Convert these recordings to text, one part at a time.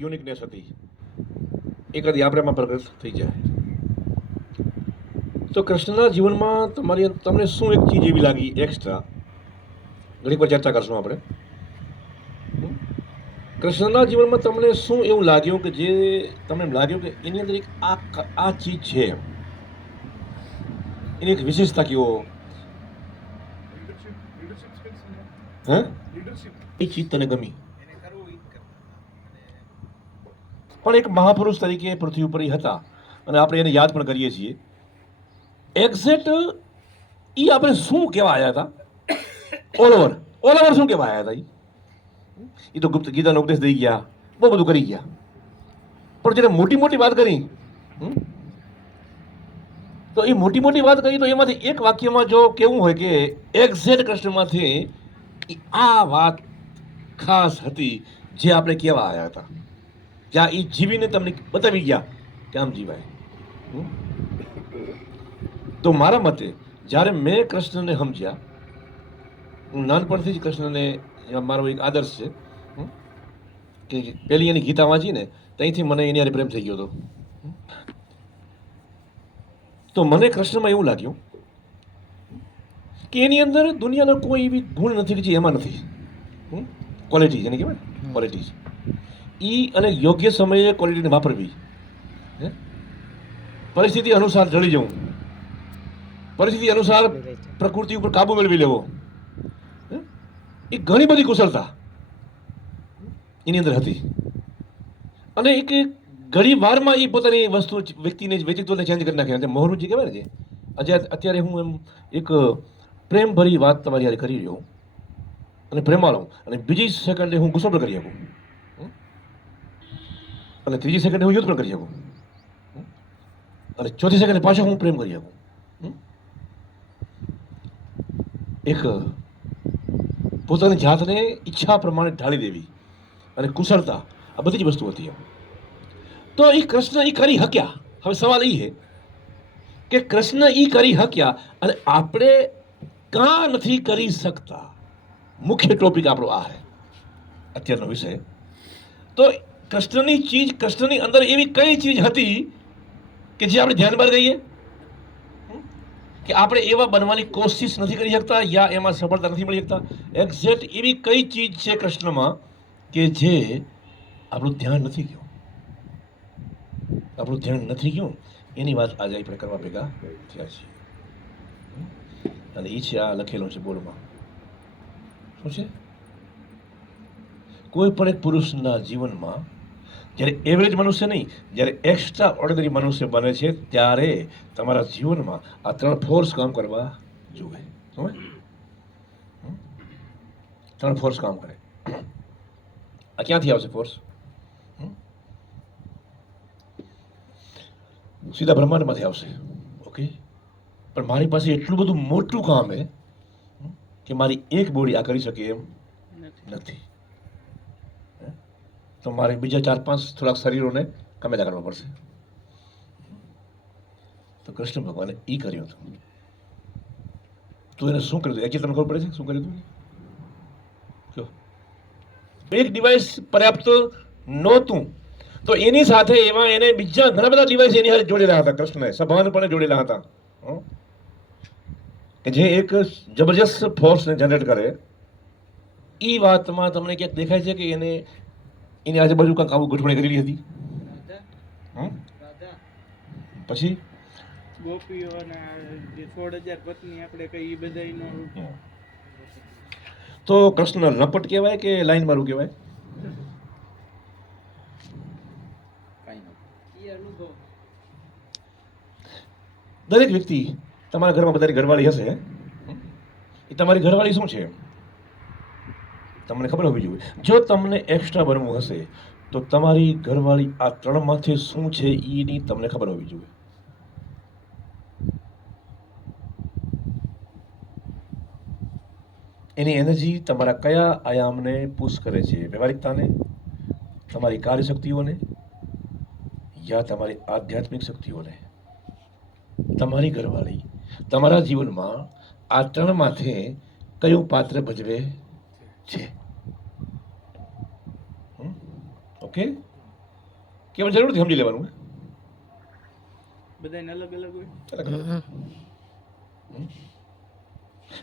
Uniqueness હતી, એ કદી આપણે એમાં પ્રગટ થઈ જાય. તો કૃષ્ણના જીવનમાં તમને શું એક ચીજ એવી લાગી એક્સ્ટ્રા, ઘણી પર ચર્ચા કરશું આપણે. કૃષ્ણના જીવનમાં તમને શું એવું લાગ્યું કે જે તમને લાગ્યું કે એની અંદર એક આ ચીજ છે, એની એક વિશેષતા કેવો? હા, એ ચીજ તને ગમી. પણ એક મહાપુરુષ તરીકે પૃથ્વી ઉપર હતા અને આપણે એને યાદ પણ કરીએ છીએ. એક્ઝેક્ટ એ આપણે શું કહેવા આવ્યા હતા? ઓલ ઓવર શું કહેવા આવ્યા હતા? એ તો ગુપ્ત ગીતાનો ઉપદેશ દઈ ગયા, બહુ બધું કરી ગયા, પણ જેને મોટી મોટી વાત કરી, તો એ મોટી મોટી વાત કરી, તો એમાંથી એક વાક્યમાં જો કેવું હોય કે એક્ઝેક્ટ કૃષ્ણમાંથી આ વાત ખાસ હતી જે આપણે કહેવા આવ્યા હતા, જ્યાં એ જીવીને તમને બતાવી ગયા કે આમ જીવાય. તો મારા મતે જ્યારે મેં કૃષ્ણને સમજ્યા, હું નાનપણથી જ કૃષ્ણને, મારો એક આદર્શ છે કે પહેલી એની ગીતા વાંચી ને ત્યાંથી મને એની હારે પ્રેમ થઈ ગયો હતો. તો મને કૃષ્ણમાં એવું લાગ્યું કે એની અંદર દુનિયાનો કોઈ એવી ગુણ નથી કે જે એમાં નથી. ક્વોલિટી જેને કહેવાય ક્વોલિટીઝ, ઈ અને યોગ્ય સમયે ક્વોલિટીને વાપરવી, પરિસ્થિતિ અનુસાર ઢળી જવું, પરિસ્થિતિ અનુસાર પ્રકૃતિ ઉપર કાબુ મેળવી લેવો, એ ઘણી બધી કુશળતા એની અંદર હતી. અને એક ઘણી વારમાં એ પોતાની વસ્તુ વ્યક્તિને વ્યક્તિત્વને ચેન્જ કરી નાખે. મોહનજી કહેવાય ને, જે અત્યારે હું એમ એક પ્રેમભરી વાત તમારી યારે કરી રહ્યો અને પ્રેમાળો, અને બીજી સેકન્ડે હું ગુસ્સો પણ કરી શકું, અને ત્રીજી સેકન્ડે હું યુદ્ધ પણ કરી શકું, અને ચોથી સેકન્ડે પાછો હું પ્રેમ કરી શકું. એક પોતાની જાતને ઈચ્છા પ્રમાણે ઢાળી દેવી અને કુશળતા, આ બધી જ વસ્તુ હતી. તો એ કૃષ્ણ એ કરી શક્યા. હવે સવાલ એ છે કે કૃષ્ણ એ કરી શક્યા અને આપણે કાં નથી કરી શકતા? મુખ્ય ટોપિક આપણો આ છે અત્યારનો વિષય. તો કૃષ્ણની ચીજ, કૃષ્ણની અંદર એવી કઈ ચીજ હતી કે જે આપણે ધ્યાનમાં રહીએ કે આપણે એવા બનવાની કોશિશ નથી કરી શકતા, યા એમાં સફળતા નથી મળી શકતા? એક્ઝેક્ટ એવી કઈ ચીજ છે કૃષ્ણમાં કે જે આપણું ધ્યાન નથી ગયું? આપણું ધ્યાન નથી ગયું એની વાત આજે આપણે કરવા ભેગા થયા છીએ. અને એ છે આ લખેલું છે બોર્ડમાં. શું છે? કોઈ પણ એક પુરુષના જીવનમાં જ્યારે એવરેજ મનુષ્ય નહીં, જ્યારે એક્સ્ટ્રા ઓર્ડિનરી મનુષ્ય બને છે ત્યારે તમારા જીવનમાં આ 3 ફોર્સ કામ કરવા જોઈએ. સમજ? 3 ફોર્સ કામ કરે. આ ક્યાંથી આવશે ફોર્સ? સીધા બ્રહ્માંડમાંથી આવશે. ઓકે, પણ મારી પાસે એટલું બધું મોટું કામ છે કે મારી એક બોડી આ કરી શકે એમ નથી. તો મારે બીજા 4-5 થોડાક શરીરોને કમેલા કરવા પડશે. તો કૃષ્ણ ભગવાને એ કર્યું હતું. તો એને શું કર્યું હતું? એકચ્યુઅલી તમને ખબર પડે છે શું કર્યું હતું? એક ડિવાઇસ પર્યાપ્ત નહોતું, તો એની સાથે એવા એને બીજા ઘણા બધા ડિવાઇસ એની સાથે જોડેલા હતા. કૃષ્ણએ સભાનપણે જોડેલા હતા કે જે એક જબરજસ્ત ફોર્સને જનરેટ કરે. એ વાતમાં તમને ક્યાંક દેખાય છે કે એને એની આજુબાજુ કાંઈક આવું ગોઠવણી કરેલી હતી? પછી ગોપીઓના જે 16,000 પત્ની આપણે કઈ બધાયનો. તો કૃષ્ણ લપટ કહેવાય કે લાઈન મારું કહેવાય? દરેક વ્યક્તિ, તમારા ઘરમાં બધાની ઘરવાળી હશે, એ તમારી ઘરવાળી શું છે તમને ખબર હોવી જોઈએ. જો તમને એક્સ્ટ્રા બનવું હશે તો તમારી ઘરવાળી આ 3 માંથી શું છે એની તમને ખબર હોવી જોઈએ. એની એનર્જી તમારા કયા આયામને પુશ કરે છે? વ્યવહારિકતાને, તમારી કાર્યશક્તિઓને, યા તમારી આધ્યાત્મિક શક્તિઓને? તમારી ઘરવાળી તમારા જીવનમાં આ 3 માંથી કયું પાત્ર ભજવે છે? ઓકે, કેવળ જરૂર નથી સમજી લેવાનું. બધાને અલગ અલગ હોય.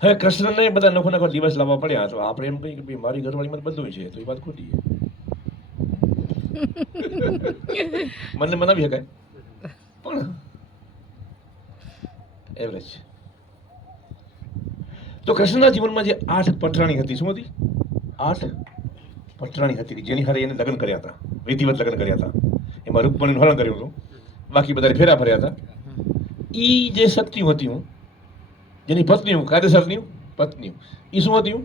હવે કૃષ્ણને બધા નખો નખો દિવસ લાવવા પડ્યા તો આપણે એમ કહીએ કે ભાઈ મારી ઘરવાળીમાં બધું છે, તો એ વાત ખોટી છે. મને મનાવી શકાય પણ એવરેજ. તો કૃષ્ણના જીવનમાં જે 8 પટરાણી હતી, શું હતી? 8 પટરાણી હતી જેની હારે એને લગ્ન કર્યા હતા, વિધિવત લગ્ન કર્યા હતા. એમાં રૂકમણીનું હરણ કર્યું હતું, બાકી બધા ફેરા ફર્યા હતા. ઈ જે શક્તિઓ હતી, જેની પત્નીઓ, કાયદેસરની પત્નીઓ, એ શું હતી?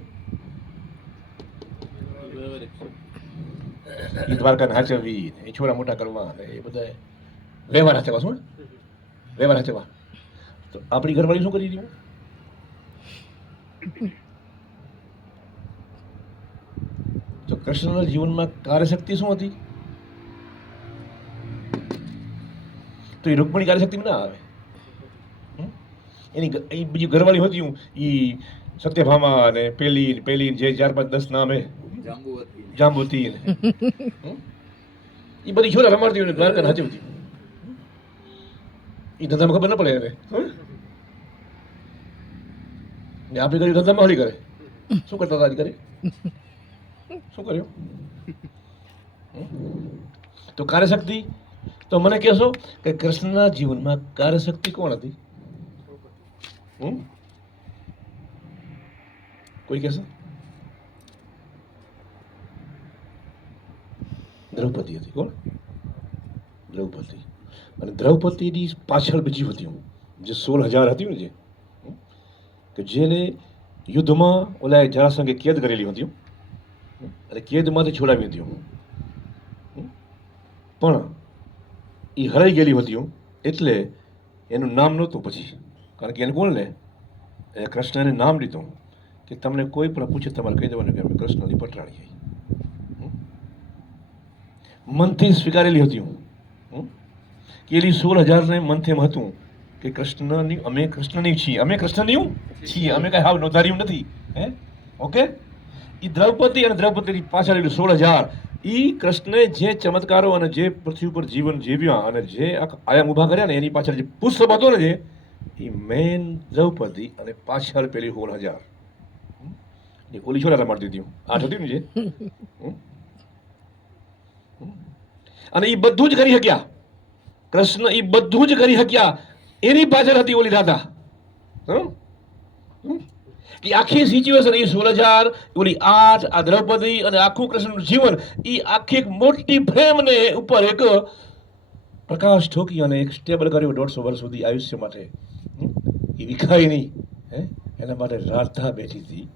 એ દ્વારકાને હાચવવી, એ છોરા મોટા કરવા, એ બધા વ્યવહાર હાચવા. શું વ્યવહાર હાચવા? તો આપણી ઘરવાળી શું કરી રહી? તો કૃષ્ણના જીવનમાં કાર્યશક્તિ શું હતી? તો એ રૂકમણી કાર્યશક્તિમાં ના આવે. એની બીજી ઘરવાળી હતી એ સત્યભામા અને પેલી જે 4-5-10 નામ હે, જાંબુતી એ બધી છોરા રમાડતી હોય, દ્વારકા હાચવતી. એ ધંધામાં ખબર ન પડે એને. આપણી ઘરે ધંધામાં હળી કરે. શું કરતા હતા કરે? શું કર્યું? તો કાર્યશક્તિ. તો મને કહેશો કે કૃષ્ણના જીવનમાં કાર્યશક્તિ કોણ હતી? કોઈ કહેશો? દ્રૌપદી હતી. કોણ? દ્રૌપદી. અને દ્રૌપદીની પાછળ બીજી હતી જે 16,000 હતી ને, જે કે જેને યુદ્ધમાં ઓલા જરાસંઘે કેદ કરેલી હતી અને કેદમાંથી છોડાવી હતી, પણ એ હરાઈ ગયેલી હતી. એટલે એનું નામ નહોતું પછી, કારણ કે એને કોણ લે? કૃષ્ણને નામ લીધું કે તમને કોઈ પણ પૂછે તમારે કહી દેવાનું કે અમે કૃષ્ણની પટરાણી. મનથી સ્વીકારેલી હતી કે એની 16,000ને મનથી એમ હતું કે કૃષ્ણની, અમે કૃષ્ણની છીએ, અમે કૃષ્ણની છીએ, અમે કઈ હાવ નોંધાર્યું નથી. ઓકે. એ દ્રૌપદી અને દ્રૌપદીની પાછળ 16,000 એ કૃષ્ણે જે ચમત્કારો અને જે પૃથ્વી ઉપર જીવન જીવ્યા અને જે આયામ ઊભા કર્યા ને, એની પાછળ જે પુષ્પ હતો ને, જે એ મેન દ્રૌપદી અને પાછળ પેલી 16,000 એ ઓલી છોરા રમાડતી હતી. 8 હતી ને જે. અને એ બધું જ કરી શક્યા કૃષ્ણ, એ બધું જ કરી શક્યા. એની પાછળ હતી ઓલી રાધા. કે આખી સિચ્યુએશન એ 16,000, ઓલી 8, આ દ્રૌપદી અને આખું કૃષ્ણનું જીવન, એ આખી એક મોટી ફ્રેમને ઉપર એક પ્રકાશ ઠોકી અને એક સ્ટેબલ કર્યો 150 વર્ષ સુધી આયુષ્ય માટે. એ વિખાય નહીં. એના માટે રાધા બેઠી હતી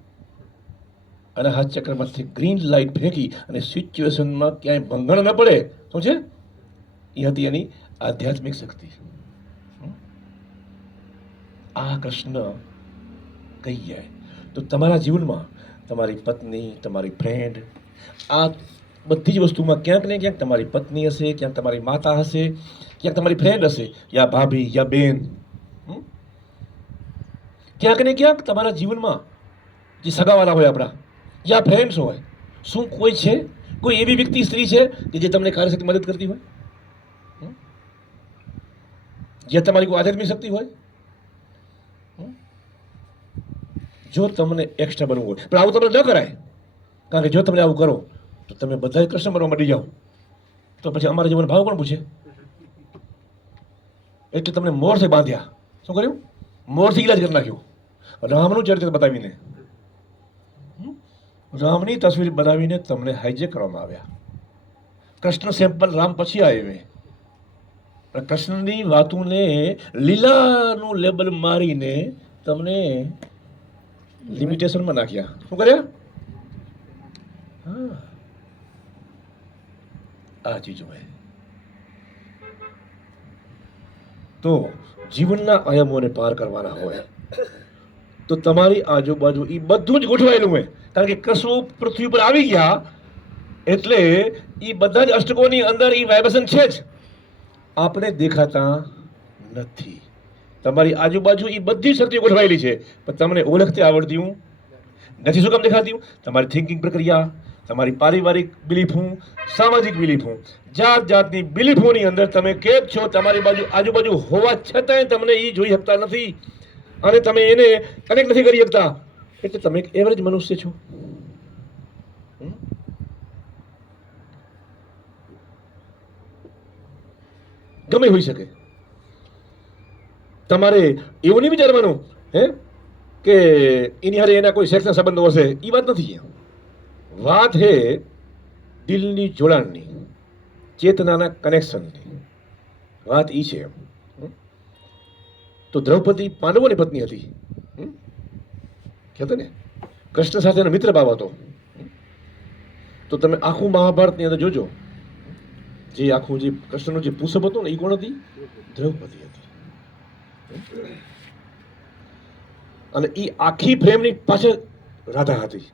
અને હાથ ચક્રમાંથી ગ્રીન લાઇટ ફેંકી અને સિચ્યુએશનમાં ક્યાંય ભંગણ ન પડે. શું છે? એ હતી એની આધ્યાત્મિક શક્તિ. આ કૃષ્ણ કહી જાય. તો તમારા જીવનમાં તમારી પત્ની, તમારી ફ્રેન્ડ, આ બધી જ વસ્તુમાં ક્યાંક ને ક્યાંક તમારી પત્ની હશે, ક્યાંક તમારી માતા હશે, ક્યાંક તમારી ફ્રેન્ડ હશે, યા ભાભી, યા બેન. ક્યાંક ને ક્યાંક તમારા જીવનમાં જે સગાવાલા હોય આપણા, યા ફ્રેન્ડ્સ હોય, શું કોઈ છે, કોઈ એવી વ્યક્તિ, સ્ત્રી છે કે જે તમને કાર્યશક્તિ મદદ કરતી હોય, જે તમારી કોઈ આધ્યાત્મિક શક્તિ હોય? જો તમને એક્સ્ટ્રા બનવું હોય, પણ આવું તમને ન કરાય, કારણ કે જો તમે આવું કરો તો તમે બધા કૃષ્ણ બનવા માંડી જાઓ, તો પછી અમારા જીવન ભાવ કોણ પૂછે? એટલે તમને મોરથી બાંધ્યા. શું કર્યું? મોરથી ઇલાજ કરી નાખ્યો. રામનું ચરિત્ર બતાવીને, રામની તસવીર બનાવીને તમને હાઈજેક કરવામાં આવ્યા. કૃષ્ણ સેમ્પલ રામ પછી આવે, પણ કૃષ્ણની વાતોને લીલાનું લેબલ મારીને તમને લિમિટેશનમાં નાખ્યા. શું કર્યા? હા, આ ચીજો હોય. તો જીવનના આયામોને પાર કરવાના હોય તો તમારી આજુબાજુ એ બધું જ ગોઠવાયેલું હોય, કારણ કે કૃષ્ણ પૃથ્વી પર આવી ગયા એટલે એ બધા જ અષ્ટકોની અંદર એ વાઇબ્રેશન છે જ, આપણે દેખાતા નથી. તમારી આજુબાજુ એ બધી શક્તિઓ ગોઠવાયેલી છે, પણ તમને ઓળખતી આવડતી નથી. શું કામ દેખાતી? તમારી થિંકિંગ પ્રક્રિયા, તમારી પારિવારિક બિલીફું, સામાજિક બિલીફું, જાત જાતની બિલીફોની અંદર તમે કેમ છો, તમારી આજુબાજુ હોવા છતાંય તમને એ જોઈ શકતા નથી અને તમે એને કનેક્ટ નથી કરી શકતા, એટલે તમે એક એવરેજ મનુષ્ય છો. ગમે હોઈ શકે. તમારે એવું નહીં વિચારવાનું કે એની હારે એના કોઈ સેક્સના સંબંધો હશે, એ વાત નથી. વાત હે દિલની જોડાણની, ચેતનાના કનેક્શનની વાત ઈ છે. તો દ્રૌપદી પાંડવોની પત્ની હતી, કહેતો ને કૃષ્ણ સાથેનો મિત્ર ભાવ હતો. તો તમે આખું મહાભારતની અંદર જોજો, જે આખું જે કૃષ્ણનું જે પુષપ હતું ને એ કોણ હતી? દ્રૌપદી હતી. અને એ આખી પ્રેમની પાછળ રાધા હતી.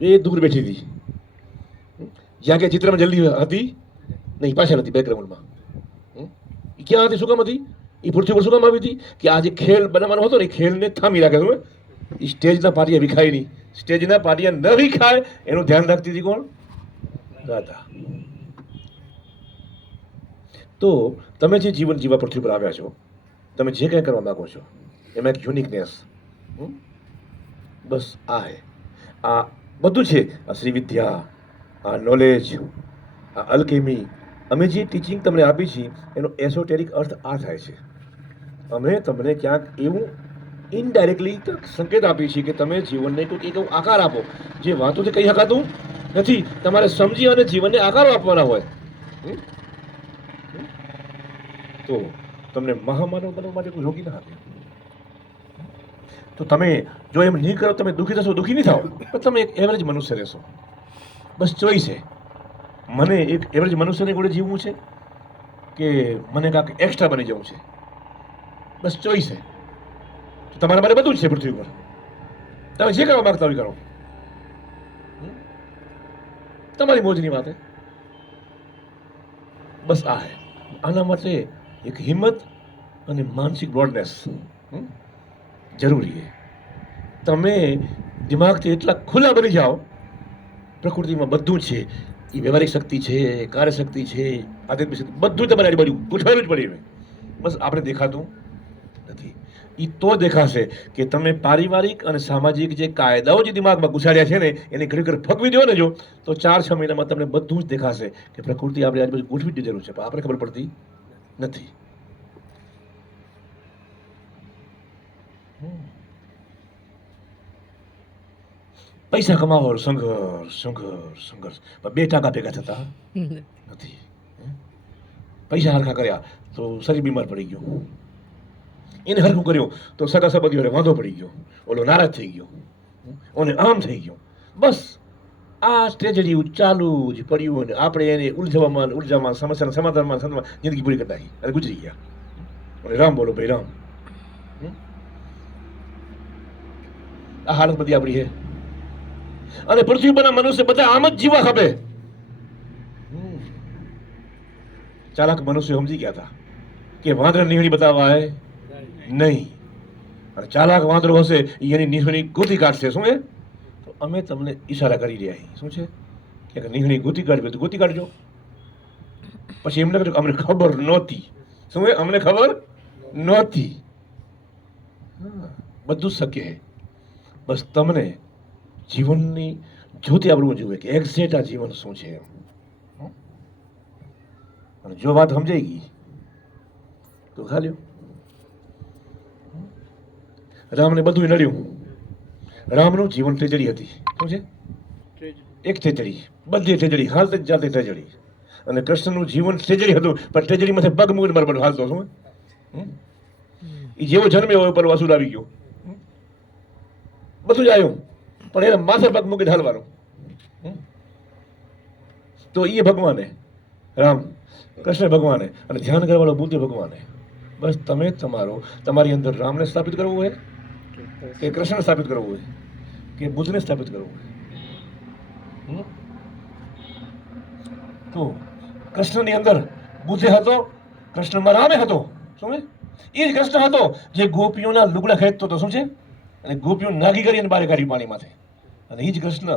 એ દૂર બેઠી હતી, જ્યાં કે ચિત્રમાં જલ્દી હતી નહીં, પાછળ હતી બેકગ્રાઉન્ડમાં. એ ક્યાં હતી, શું કામ હતી? એ પૃથ્વી પર શું કામ આવી હતી? કે આ જે ખેલ બનાવવાનો હતો ને, એ ખેલને થામી રાખે. શું એ સ્ટેજના પાટિયા વિખાય નહીં, સ્ટેજના પાટિયા ન વિખાય એનું ધ્યાન રાખતી હતી કોણ? રાધા. તો તમે જે જીવન જીવવા પૃથ્વી પર આવ્યા છો, તમે જે કંઈ કરવા માંગો છો, એમાં એક યુનિકનેસ, બસ આ બધું છે. આ શ્રી વિદ્યા, આ નોલેજ, આ અલ્કેમી, અમે જે ટીચિંગ તમને આપી છે એનો એસોટેરિક અર્થ આ થાય છે. અમે તમને ક્યાંક એવું ઇનડાયરેક્ટલી સંકેત આપીએ છીએ કે તમે જીવનને કોઈક એક આકાર આપો જે વાતોથી કહી શકાતું નથી. તમારે સમજી અને જીવનને આકારો આપવાના હોય. તો તમને મહામાનવ બનવા માટે કોઈ રોકી ના આપે. તો તમે જો એમ નહીં કરો, તમે દુઃખી થશો, દુઃખી નહીં થાઓ, પણ તમે એક એવરેજ મનુષ્ય રહેશો. બસ ચોઈસ છે. મને એક એવરેજ મનુષ્યને જોડે જીવવું છે કે મને કાંઈક એક્સ્ટ્રા બની જવું છે, બસ ચોઈસ છે. તો તમારા માટે બધું જ છે પૃથ્વી પર. તમે જે કરવા માંગતા હોય કરો, તમારી મોજની વાત. બસ આ હે. આના માટે એક હિંમત અને માનસિક બ્રોડનેસ જરૂરી છે. તમે દિમાગથી એટલા ખુલ્લા બની જાઓ, પ્રકૃતિમાં બધું જ છે. એ વ્યવહારિક શક્તિ છે, કાર્યશક્તિ છે, આધ્યાત્મિક શક્તિ, બધું તમારી બાજુ ગોઠવાયેલું જ પડે. બસ આપણે દેખાતું નથી. એ તો દેખાશે કે તમે પારિવારિક અને સામાજિક જે કાયદાઓ જે દિમાગમાં ઘુસાડ્યા છે ને, એને ઘડી ઘડી ફકવી દો ને, જો તો 4-6 મહિનામાં તમને બધું જ દેખાશે કે પ્રકૃતિ આપણે આજુબાજુ ગોઠવી જ જરૂર છે, પણ આપણે ખબર પડતી નથી. પૈસા કમાવાનો સંઘર્ષ 2 ભેગા થતા નથી. પૈસા હરખા કર્યા તો શરીર બીમાર પડી ગયું, એને હરખું કર્યું તો સગા સંબંધીઓને વાંધો પડી ગયો, ઓલો નારાજ થઈ ગયો, ઓને આમ થઈ ગયો. બસ આ ટ્રેજડી ચાલુ જ પડ્યું અને આપણે એને ઉલઝામાં સમસ્યાના સમાધાનમાં જિંદગી પૂરી કરતા અને ગુજરી ગયા. અને રામ બોલો ભાઈ રામ. આ હાલત બધી આપણી છે. અને પૃથ્વી પરના મનુષ્ય બધા આમ જ જીવા ખપે. ચાલાક મનુષ્ય સમજી ગયા હતા કે વાંદરા નિહણી બતાવાય નહીં, અને ચાલાક વાંદરો હશે એની નિહણી ગોતી કાઢશે. શું એ? તો અમે તમને ઈશારા કરી રહ્યા. શું છે કે નિહણી ગોતી કાઢવી તો ગોતી કાઢજો. પછી એમ લાગે અમને ખબર નહોતી. શું એ? અમને ખબર નહોતી. બધું શક્ય છે. બસ તમને જીવનની જ્યોતિ આવડવું જોઈએ કે એક્ઝેક્ટ આ જીવન શું છે. અને જો વાત સમજાઈ ગઈ તો ખાલી રામને બધું નડ્યું. રામનું જીવન ટ્રેજડી હતી. શું છે? એક ટ્રેજડી, બધી ટ્રેજડી, હાલતે જાતે ટ્રેજડી. અને કૃષ્ણનું જીવન ટ્રેજડી હતું, પણ ટ્રેજડીમાંથી પગ મૂકીને બરાબર હાલતો. શું એ જેવો જન્મ્યો હોય પર વસૂલ આવી ગયો, બધું જ આવ્યું, પણ એને માથે પગ મૂકીને હાલવાનું. તો એ ભગવાને રામ, કૃષ્ણ ભગવાને, અને ધ્યાન કરવાવાળો બુદ્ધ ભગવાને. બસ તમે તમારી અંદર રામને સ્થાપિત કરવું હોય કે કૃષ્ણને સ્થાપિત કરવું હોય કે બુદ્ધને સ્થાપિત કરવું હોય. તો કૃષ્ણની અંદર બુદ્ધે હતો, કૃષ્ણમાં રામે હતો. શું એ જ કૃષ્ણ હતો જે ગોપીઓના લુગડા ખેંચતો હતો. શું છે? અને ગોપીઓ નાગી કરી અને બહાર કાઢી પાણીમાંથી. અને એ જ કૃષ્ણ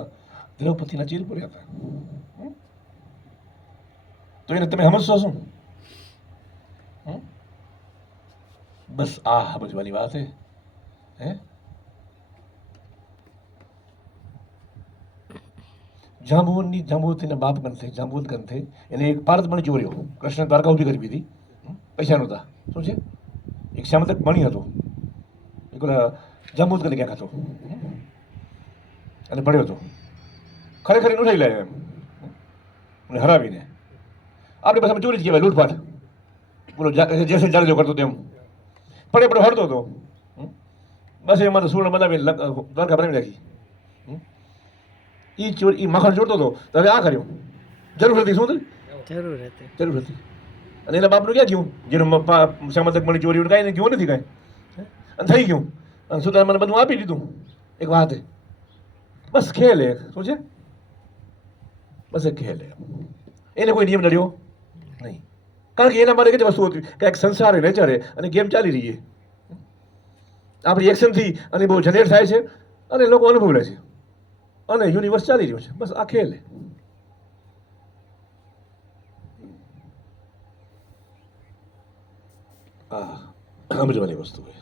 દ્રૌપદીના ચીર પૂર્યા હતા. હમ? તો એને તમે સમજશો શું? હમ? બસ આ સમજવાની વાત છે. હે જાંબુવતીના બાપ ગણ જાંબુવત ગણ થઈ એને એક પારદ મણી ચોર્યો. કૃષ્ણ દ્વારકા ઊભી કરી દીધી. પૈસા નહોતા. શું છે? એક શ્યામતક મણી હતો. એક ઓલા જાંબુવત ગણ ક્યાંક હતો અને પડ્યો હતો. ખરેખર એનું થઈ લાય એમ અને હરાવીને આપણે પાસે ચોરી જ કહેવાય, લૂંટફાટ. બોલો જેસે જાડેજો કરતો તેમ પડે પડે હરતો હતો. બસ એમાં તો સુવર્ણ બનાવી દ્વારકા બનાવી નાખી. એ ચોર એ માખણ ચોરતો હતો તો હવે આ કર્યું. જરૂર હતી. શું હતી? જરૂર હતી. અને એના બાપનું ક્યાં ગયું? જેનું શ્યામતક મણી ચોરી કાંઈ ગયું નથી કાંઈ. અને થઈ ગયું. અને સુદામાને બધું આપી દીધું. એક વાત છે. બસ ખેલ એક. શું છે? બસ એક ખેલ છે. એને કોઈ નિયમ નડ્યો નહીં. કારણ કે એના માટે કેટલી વસ્તુ હતી કે એક સંસાર નેચર છે અને ગેમ ચાલી રહી છે. આપણી એક્શનથી અને બહુ જનરેટ થાય છે અને લોકો અનુભવ લે છે અને યુનિવર્સ ચાલી રહ્યો છે. બસ આ ખેલ છે. આ સમજવાની વસ્તુ છે.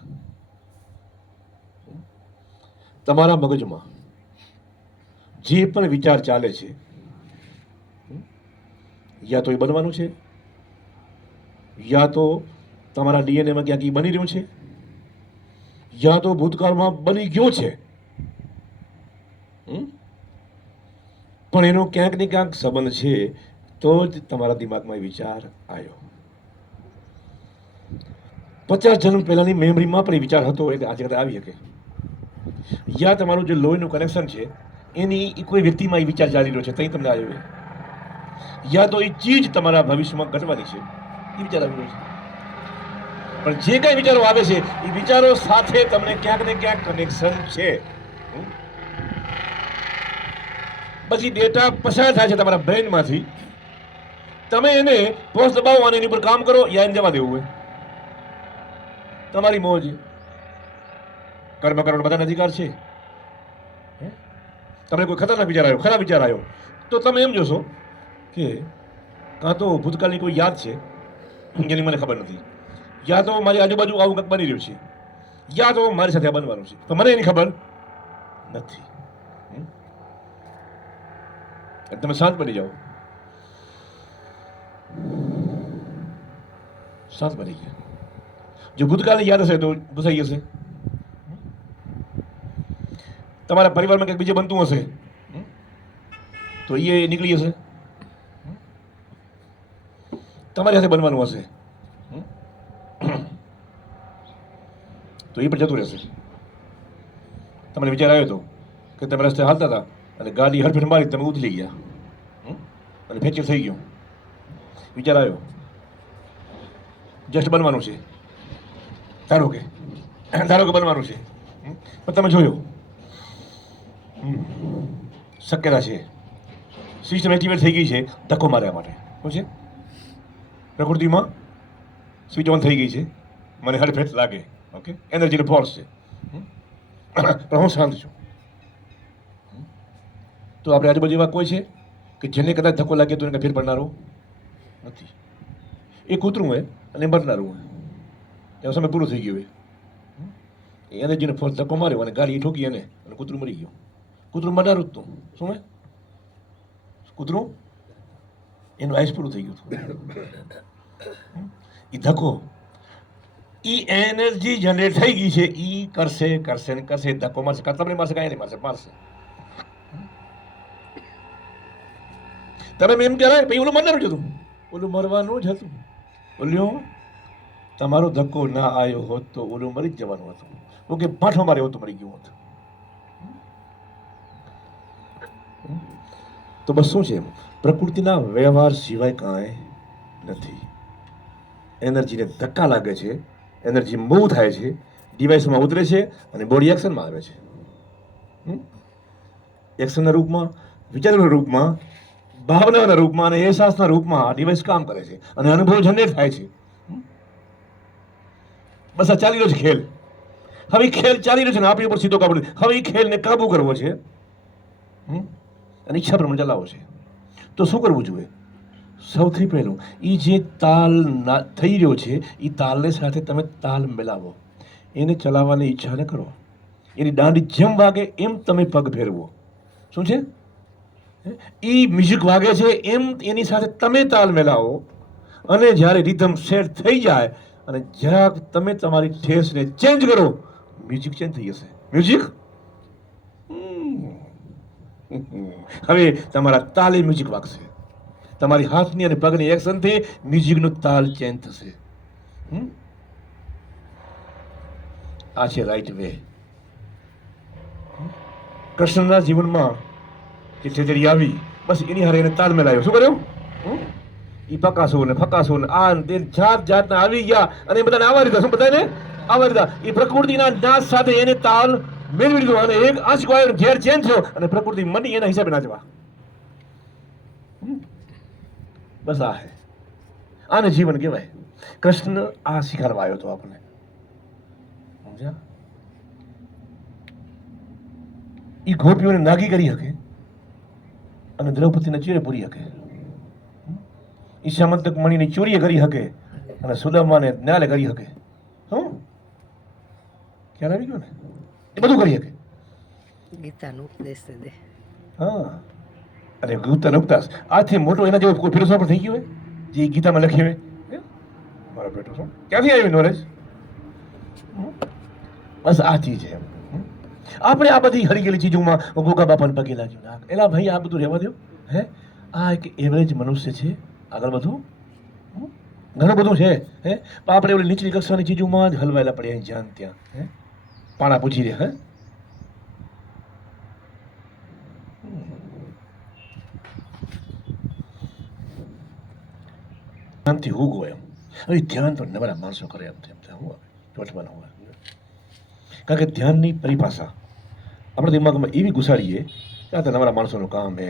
તમારા મગજમાં જે પણ વિચાર ચાલે છે યા તો એ બનવાનું છે યા તો તમારા ડીએનએમાં ક્યાંક એ બની રહ્યું છે યા તો ભૂતકાળમાં બની ગયો છે. પણ એનો ક્યાંક ને ક્યાંક સંબંધ છે તો જ તમારા દિમાગમાં એ વિચાર આવ્યો. 50 જન્મ પહેલાની મેમરીમાં પણ એ વિચાર હતો એટલે આજે કદાચ આવી શકે. યા તમારું જે લોહીનું કનેક્શન છે એની કોઈ વ્યક્તિમાં એ વિચાર ચાલી રહ્યો છે ત્યાં તમને આવ્યો. યા તો એ ચીજ તમારા ભવિષ્યમાં ઘટવાની છે એ વિચાર આવી રહ્યો છે. પણ જે કઈ વિચારો આવે છે એ વિચારો સાથે તમને ક્યાંક ને ક્યાંક કનેક્શન છે. પછી ડેટા પસાર થાય છે તમારા બ્રેનમાંથી. તમે એને પોસ્ટ દબાવો અને એની ઉપર કામ કરો યા એને જવા દેવું હોય તમારી મોજ. કર્મ કરવાનો બધાનો અધિકાર છે. તમને કોઈ ખતરનાક વિચાર આવ્યો, ખરાબ વિચાર આવ્યો તો તમે એમ જોશો કે કાં તો ભૂતકાળની કોઈ યાદ છે જેની મને ખબર નથી, યા તો મારી આજુબાજુ આવું કંઈક બની રહ્યું છે, યા તો મારી સાથે આ બનવાનું છે તો મને એની ખબર નથી. તમે શાંત બની જાઓ. શાંત બની ગયા. જો ભૂતકાળની યાદ હશે તો ભૂસાઈ જશે. તમારા પરિવારમાં કંઈક બીજે બનતું હશે તો એ નીકળી જશે. તમારી સાથે બનવાનું હશે તો એ પણ જતું રહેશે. તમને વિચાર આવ્યો હતો કે તમે રસ્તે હાલતા હતા અને ગાડી હડફેટ મારી તમે ઉથલી ગયા અને ફ્રેક્ચર થઈ ગયું. વિચાર આવ્યો જસ્ટ બનવાનું છે, ધારો કે બનવાનું છે પણ તમે જોયો શક્યતા છે સિસ્ટમ એક્ટિવેટ થઈ ગઈ છે ધક્કો માર્યા માટે. શું છે? પ્રકૃતિમાં સ્વિચ ઓન થઈ ગઈ છે. મને હડફેટ લાગે. ઓકે, એનર્જીનો ફોર્સ છે પણ હું શાંત છું. તો આપણે આજુબાજુ એવા કોઈ છે કે જેને કદાચ ધક્કો લાગે તો એને ફેર પડનારો નથી. એ કૂતરું હોય અને મરનારું હોય ત્યાં સમય પૂરું થઈ ગયું હોય. એનર્જીનો ફોર્સ ધક્કો માર્યો અને ગાડી ઠોકી એને અને કૂતરું મરી ગયું. કૂતરું મરનારું જ તું. શું હે? કૂતરું એનું આયુષ પૂરું થઈ ગયું હતું. એ ધક્કો એ એનર્જી જનરેટ થઈ ગઈ છે. એ કરશે કરશે ને કરશે. ધક્કો મારશે. તમને મારશે કાંઈ નહીં મારશે. મારશે. તમે એમ કહેવાય પછી ઓલું મરનારું જ હતું. ઓલું મરવાનું જ હતું. ઓલું તમારો ધક્કો ના આવ્યો હોત તો ઓલું મરી જ જવાનું હતું. ઓકે, પાઠો માર્યો હોત તો મરી ગયું હોત. તો બસ શું છે? પ્રકૃતિના વ્યવહાર સિવાય કાંઈ નથી. એનર્જીને ધક્કા લાગે છે, એનર્જી મૂવ થાય છે, ડિવાઇસમાં ઉતરે છે અને બોડી એક્શનમાં આવે છે. એક્શનના રૂપમાં, વિચારના રૂપમાં, ભાવનાના રૂપમાં અને અહેસાસના રૂપમાં આ ડિવાઇસ કામ કરે છે અને અનુભવ જનરેટ થાય છે. બસ આ ચાલી રહ્યો છે ખેલ. હવે ખેલ ચાલી રહ્યો છે ને આપણી ઉપર સીધો કાબુ. હવે એ ખેલને કાબુ કરવો છે. અને ઈચ્છા પ્રમાણે ચલાવો છે. તો શું કરવું જોઈએ? સૌથી પહેલું એ જે તાલ થઈ રહ્યો છે એ તાલને સાથે તમે તાલ મિલાવો, એને ચલાવવાની ઈચ્છા ન કરો. એની દાંડી જેમ વાગે એમ તમે પગ ફેરવો. શું છે? એ મ્યુઝિક વાગે છે એમ એની સાથે તમે તાલ મિલાવો, અને જ્યારે રિધમ સેટ થઈ જાય અને જરાક તમે તમારી ઠેસને ચેન્જ કરો, મ્યુઝિક ચેન્જ થઈ જશે. મ્યુઝિક હવે તમારા તાલે મ્યુઝિક વાગશે. તમારી હાથની અને પગની એક્શનથી મ્યુઝિકનો તાલ ચેન્જ થશે. આ છે રાઈટ વે. કૃષ્ણના જીવનમાં જે ઠેચરી આવી, બસ એની હારે એને તાલ મેલાયો. શું કર્યું? એ પકાસો ને ફકાસો ને આ તે જાત જાતના આવી ગયા, અને એ બધાને આવા રીતે, શું બધાને આવા રીતે એ પ્રકૃતિના નાચ સાથે એને તાલ મેળવી લીધો, અને એક આંચકો આવ્યો, ઘેર ચેન્જ થયો, અને પ્રકૃતિ મંડી એના હિસાબે નાચવા. બસ આ હે, આને જીવન કહેવાય. કૃષ્ણ આ શીખવાડવા આવ્યો હતો આપણને. સમજ્યા? એ ગોપીઓને નાગી કરી શકે અને દ્રૌપદીને ચીરે પૂરી શકે. એ સમંતક મણીની ચોરીએ કરી શકે અને સુદામાને ન્યાલે કરી શકે. શું ખ્યાલ આવી ગયો ને? એ બધું કરી શકે. ગીતાનો ઉપદેશ દે. હા, અને ગીતાનો ઉપદેશ આથી મોટો એના જેવો કોઈ ફિલોસોફર થઈ ગયો હોય જે ગીતામાં લખ્યું હોય? મારો બેટો શું ક્યાંથી આવ્યું નોલેજ? બસ આ ચીજ છે. આપણે આ બધી હરી ગયેલી ચીજોમાં ગોગા બાપાને પગે લાગ્યું. એલા ભાઈ, આ બધું રહેવા દો. હે, આ એક એવરેજ મનુષ્ય છે. આગળ બધું ઘણું બધું છે. હે, આપણે ઓલી નીચલી કક્ષાની ચીજોમાં જ હલવાયેલા પડ્યા જ્યાં ત્યાં. હે, પાણા પૂછી રહ્યા. હે, ધ્યાનથી હોગો એમ. હવે ધ્યાન તો નવરા માણસો કરે એમ તેમ હું ચોટવાનું હોય. કારણ કે ધ્યાનની પરિભાષા આપણા દિમાગમાં એવી ઘુસાડીએ કે આ તો નવરા માણસોનું કામ હે.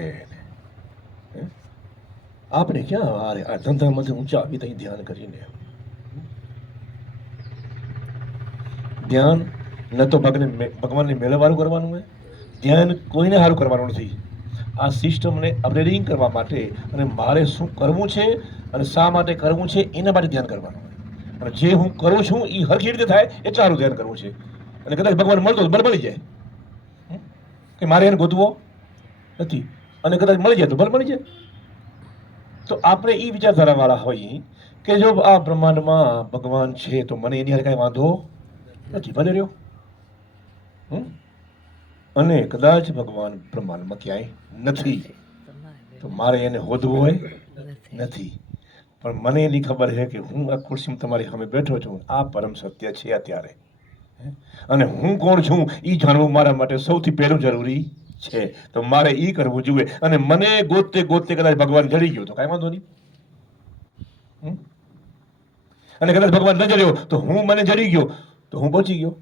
આપણે ક્યાં અરે આ ધંધામાંથી ઊંચા આવી ત્યાં ધ્યાન કરીને. ધ્યાન ન તો ભગવાનને મેળવવાનું કરવાનું હોય, ધ્યાન કોઈને સારું કરવાનું નથી. આ સિસ્ટમને અપગ્રેડિંગ કરવા માટે અને મારે શું કરવું છે અને શા માટે કરવું છે એના માટે ધ્યાન કરવાનું હોય. અને જે હું કરું છું એ હરખી રીતે થાય એટલા સારું ધ્યાન કરવું છે. અને કદાચ ભગવાન મળતો તો ભલે મળી જાય, કે મારે એને ગોતવો નથી, અને કદાચ મળી જાય તો ભલે મળી જાય. તો આપણે એ વિચારધારાવાળા હોઈએ કે જો આ બ્રહ્માંડમાં ભગવાન છે તો મને એની હારે કાંઈ વાંધો નથી, ભલે રહ્યો. અને કદાચ ભગવાન બ્રહ્માંડમાં ક્યાંય નથી તો મારે એને હોદવો હોય નથી. પણ મને એની ખબર છે કે હું આ ખુરશીમાં તમારી સામે બેઠો છું, આ પરમ સત્ય છે અત્યારે. અને હું કોણ છું એ જાણવું મારા માટે સૌથી પહેલું જરૂરી છે. તો મારે એ કરવું જોઈએ. અને મને ગોતતે ગોતતે કદાચ ભગવાન જડી ગયો તો કાંઈ વાંધો નહીં. અને કદાચ ભગવાન ન જડ્યો તો હું મને જડી ગયો તો હું પહોંચી ગયો.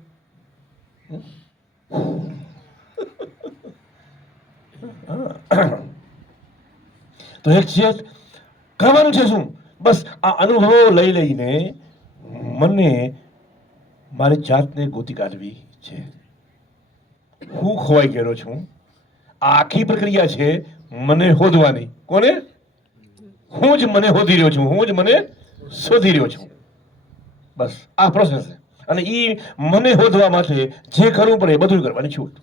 તો એક છે કરવાનું છે શું? બસ આ અનુભવો લઈ લઈને મને મારી જાતને ગોતી કાઢવી છે. હું ખોવાઈ ગયેલો છું. આ આખી પ્રક્રિયા છે મને શોધવાની. કોને? હું જ મને શોધી રહ્યો છું, હું જ મને શોધી રહ્યો છું. બસ આ પ્રોસેસ છે. અને એ મને શોધવા માટે જે કરવું પડે એ બધું કરવાની છૂટ.